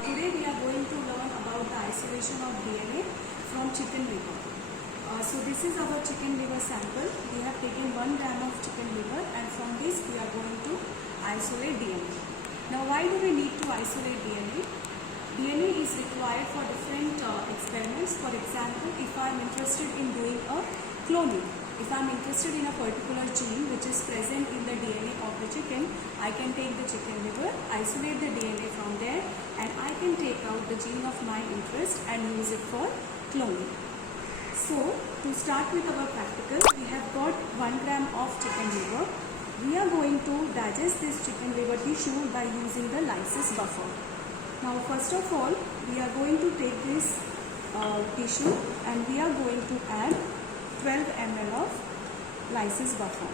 Today we are going to learn about the isolation of DNA from chicken liver. So this is our chicken liver sample. We have taken 1 gram of chicken liver, and from this we are going to isolate DNA. Now why do we need to isolate DNA? DNA is required for different experiments. For example, if I am interested in doing a cloning, if I am interested in a particular gene which is present in the DNA of the chicken, I can take the chicken liver, isolate the DNA from there, and I can take out the gene of my interest and use it for cloning. So, to start with our practical, we have got 1 gram of chicken liver. We are going to digest this chicken liver tissue by using the lysis buffer. Now, first of all, we are going to take this tissue and we are going to add 12 ml of lysis buffer.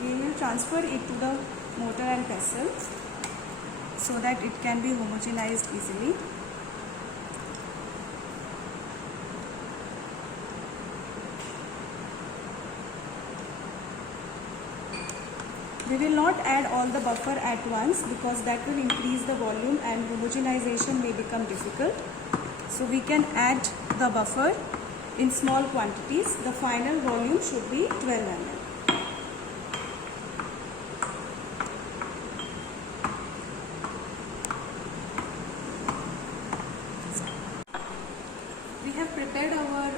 We will transfer it to the mortar and pestle so that it can be homogenized easily. We will not add all the buffer at once because that will increase the volume and homogenization may become difficult. So we can add the buffer in small quantities. The final volume should be 12 ml. We have prepared our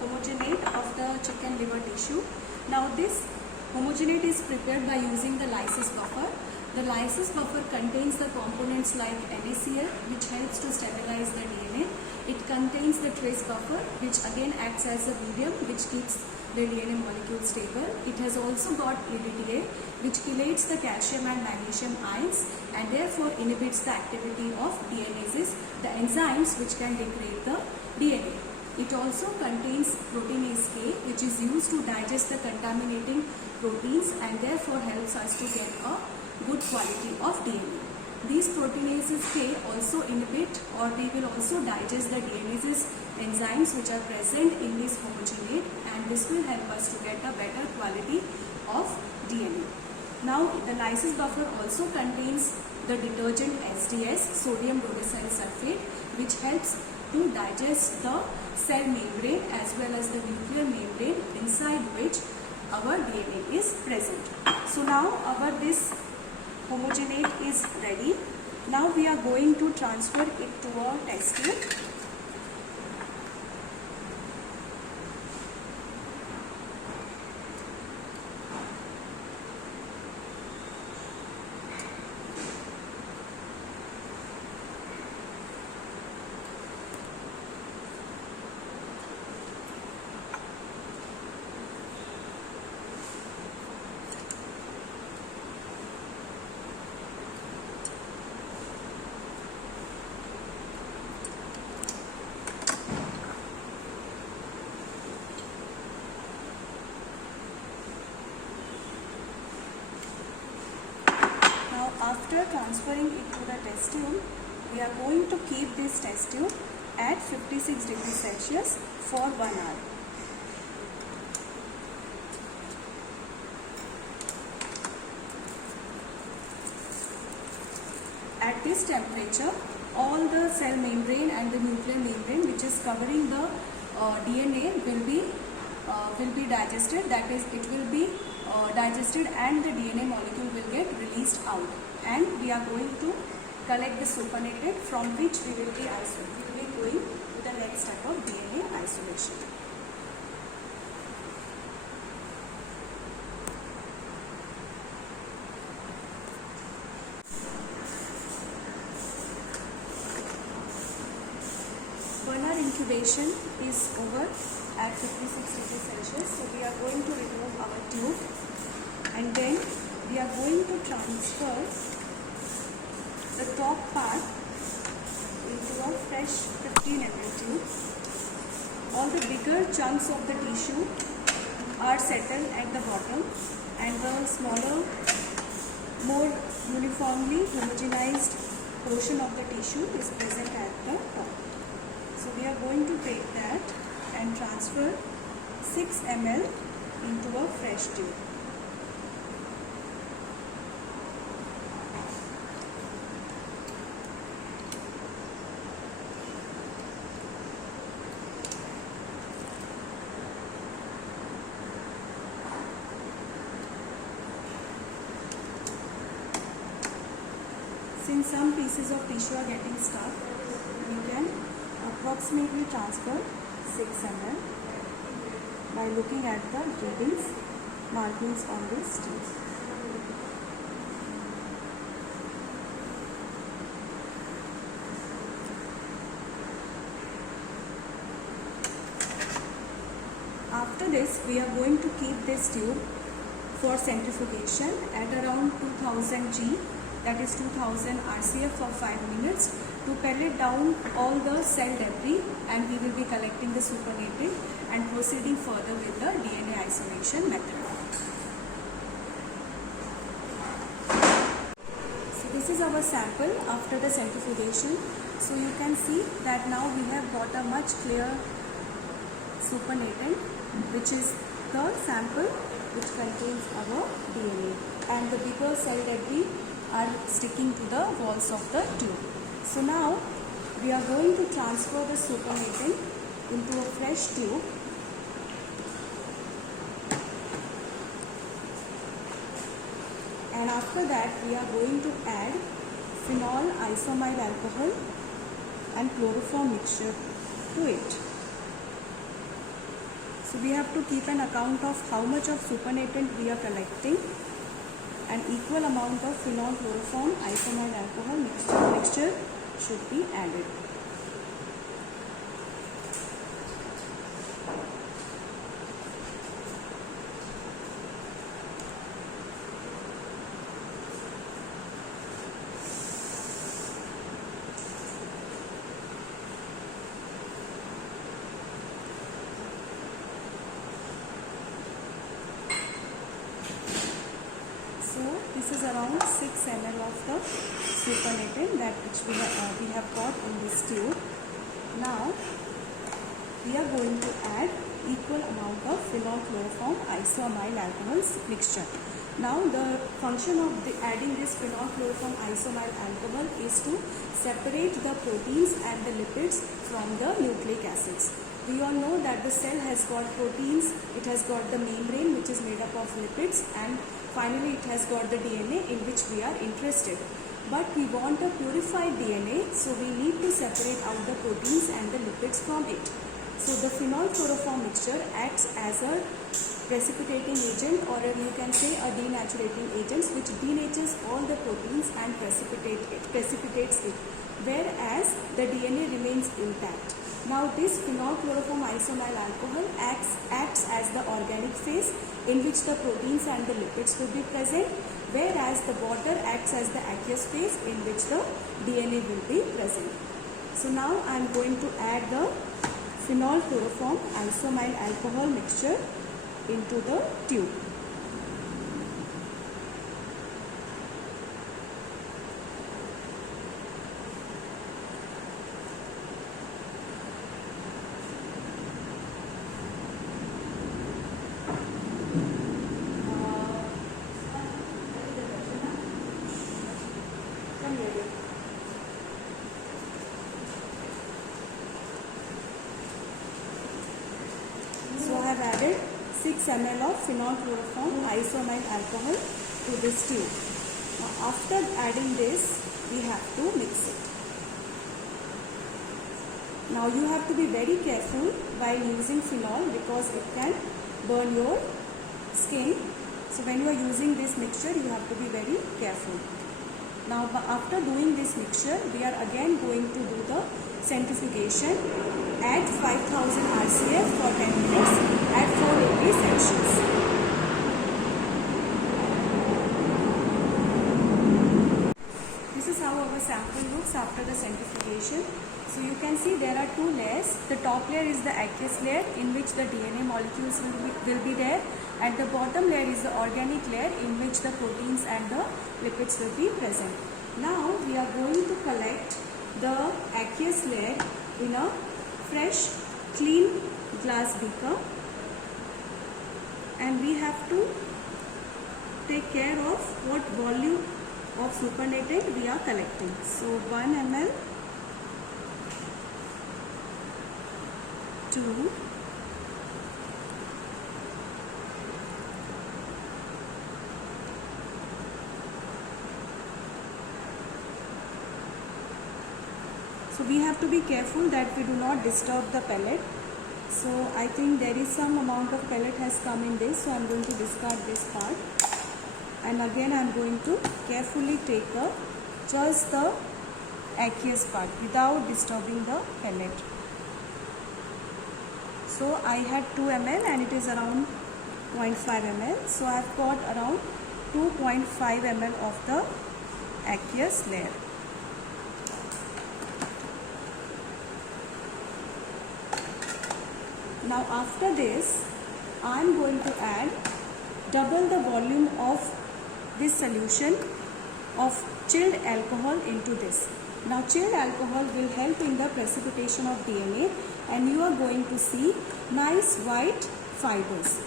homogenate of the chicken liver tissue. Now this homogenate is prepared by using the lysis buffer. The lysis buffer contains the components like NaCl, which helps to stabilize the DNA. It contains the trace buffer, which again acts as a medium which keeps the DNA molecule stable. It has also got EDTA, which chelates the calcium and magnesium ions and therefore inhibits the activity of DNases, the enzymes which can degrade the DNA. It also contains proteinase K, which is used to digest the contaminating proteins and therefore helps us to get a good quality of DNA. These proteinases K also inhibit, or they will also digest the DNases enzymes which are present in this homogenate, and this will help us to get a better quality of DNA. Now the lysis buffer also contains the detergent SDS, sodium rhodocyl sulfate, which helps to digest the cell membrane as well as the nuclear membrane inside which our DNA is present. So now this homogenate is ready. Now we are going to transfer it to a test tube. After transferring it to the test tube, we are going to keep this test tube at 56 degrees Celsius for 1 hour. At this temperature, all the cell membrane and the nuclear membrane which is covering the DNA will be digested. That is, it will be digested and the DNA molecule will get released out, and we are going to collect the supernatant from which we will be going to the next step of DNA isolation. Burner incubation is over at 56 degrees Celsius. So we are going to remove our tube and then we are going to transfer the top part into a fresh 15 ml tube. All the bigger chunks of the tissue are settled at the bottom and the smaller, more uniformly homogenized portion of the tissue is present at the top. So we are going to take that and transfer 6 ml into a fresh tube. some pieces of tissue are getting stuck, you can approximately transfer 6 ml by looking at the readings, markings on this tube. After this, we are going to keep this tube for centrifugation at around 2000 G, that is 2000 RCF for 5 minutes, to pellet down all the cell debris, and we will be collecting the supernatant and proceeding further with the DNA isolation method. So this is our sample after the centrifugation. So you can see that now we have got a much clear supernatant, which is the sample which contains our DNA, and the bigger cell debris are sticking to the walls of the tube. So now we are going to transfer the supernatant into a fresh tube, and after that we are going to add phenol isomyl alcohol and chloroform mixture to it. So we have to keep an account of how much of supernatant we are collecting, and equal amount of phenol chloroform isomyl alcohol mixture should be added. So this is around 6 ml of the supernatant that which we have got in this tube. Now we are going to add equal amount of phenol chloroform isomyl alcohol mixture. Now the function of adding this phenol chloroform isomyl alcohol is to separate the proteins and the lipids from the nucleic acids. We all know that the cell has got proteins, it has got the membrane which is made up of lipids, and finally it has got the DNA in which we are interested. But we want a purified DNA, so we need to separate out the proteins and the lipids from it. So the phenol chloroform mixture acts as a precipitating agent, or you can say a denaturating agent, which denatures all the proteins and precipitates it, whereas the DNA remains intact. Now this phenol chloroform isomyl alcohol acts as the organic phase in which the proteins and the lipids will be present, whereas the water acts as the aqueous phase in which the DNA will be present. So now I am going to add the phenol chloroform isomyl alcohol mixture into the tube. So I have added 6 ml of phenol chloroform isomyl alcohol to this tube. Now after adding this, we have to mix it. Now you have to be very careful while using phenol because it can burn your skin. So when you are using this mixture, you have to be very careful. Now after doing this mixture, we are again going to do the centrifugation at 5000 RCF for 10 minutes at 480 Celsius. This is how our sample looks after the centrifugation. So you can see there are two layers. The top layer is the aqueous layer in which the DNA molecules will be there, and the bottom layer is the organic layer in which the proteins and the lipids will be present. Now we are going to collect the aqueous layer in a fresh clean glass beaker, and we have to take care of what volume of supernatant we are collecting. So 1 ml, 2, 3, So we have to be careful that we do not disturb the pellet. So I think there is some amount of pellet has come in this, so I am going to discard this part, and again I am going to carefully take just the aqueous part without disturbing the pellet. So I had 2 ml and it is around 0.5 ml. So I have got around 2.5 ml of the aqueous layer. Now after this, I am going to add double the volume of this solution of chilled alcohol into this. Now chilled alcohol will help in the precipitation of DNA, and you are going to see nice white fibers.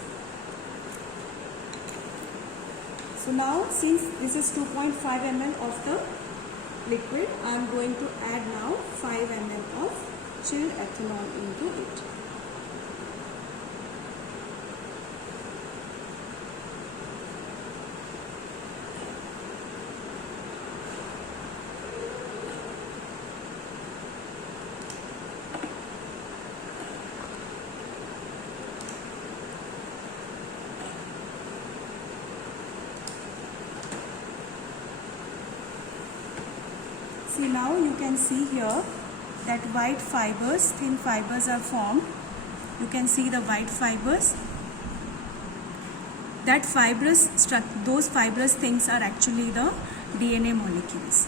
So now, since this is 2.5 ml of the liquid, I am going to add now 5 ml of chilled ethanol into it. See, now you can see here that white fibers, thin fibers are formed. You can see the white fibers. That those fibrous things are actually the DNA molecules.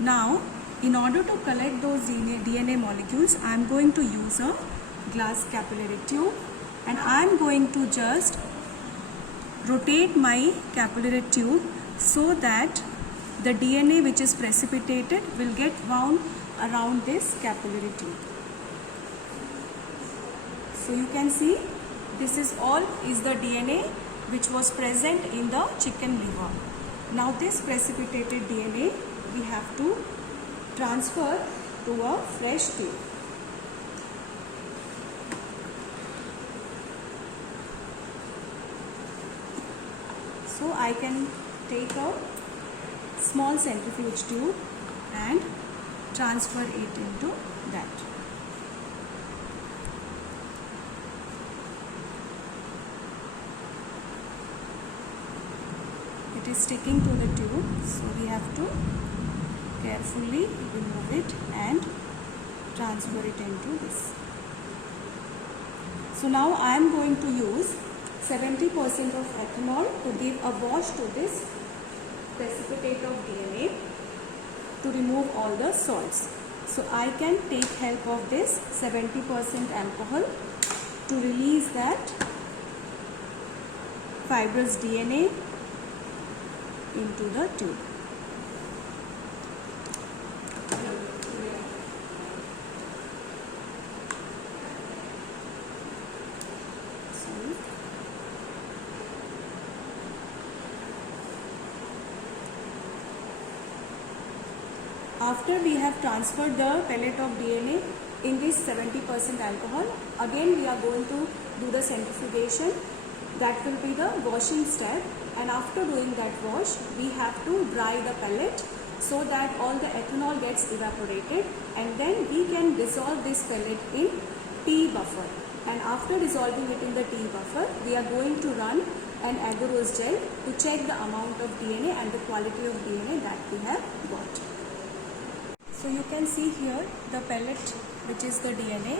Now, in order to collect those DNA molecules, I am going to use a glass capillary tube, and I am going to just rotate my capillary tube so that the DNA which is precipitated will get wound around this capillary tube. So you can see this is the DNA which was present in the chicken liver. Now this precipitated DNA we have to transfer to a fresh tube. So I can take a small centrifuge tube and transfer it into that. It is sticking to the tube, so we have to carefully remove it and transfer it into this. So now I am going to use 70% of ethanol to give a wash to this precipitate of DNA to remove all the salts. So I can take help of this 70% alcohol to release that fibrous DNA into the tube. After we have transferred the pellet of DNA in this 70% alcohol, again we are going to do the centrifugation. That will be the washing step, and after doing that wash, we have to dry the pellet so that all the ethanol gets evaporated, and then we can dissolve this pellet in tea buffer. And after dissolving it in the tea buffer, we are going to run an agarose gel to check the amount of DNA and the quality of DNA that we have got. So you can see here the pellet, which is the DNA.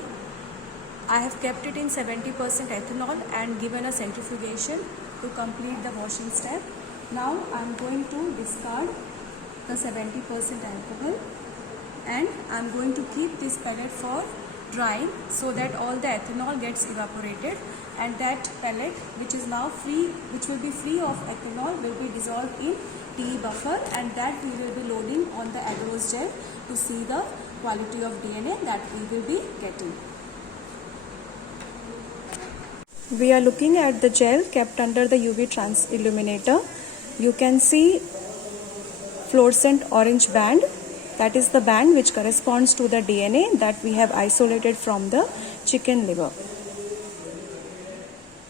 I have kept it in 70% ethanol and given a centrifugation to complete the washing step. Now I am going to discard the 70% alcohol, and I am going to keep this pellet for drying so that all the ethanol gets evaporated, and that pellet, which is now free, which will be free of ethanol, will be dissolved in tea buffer, and that we will be loading on the agarose gel to see the quality of DNA that we will be getting. We are looking at the gel kept under the UV trans illuminator. You can see fluorescent orange band. That is the band which corresponds to the DNA that we have isolated from the chicken liver.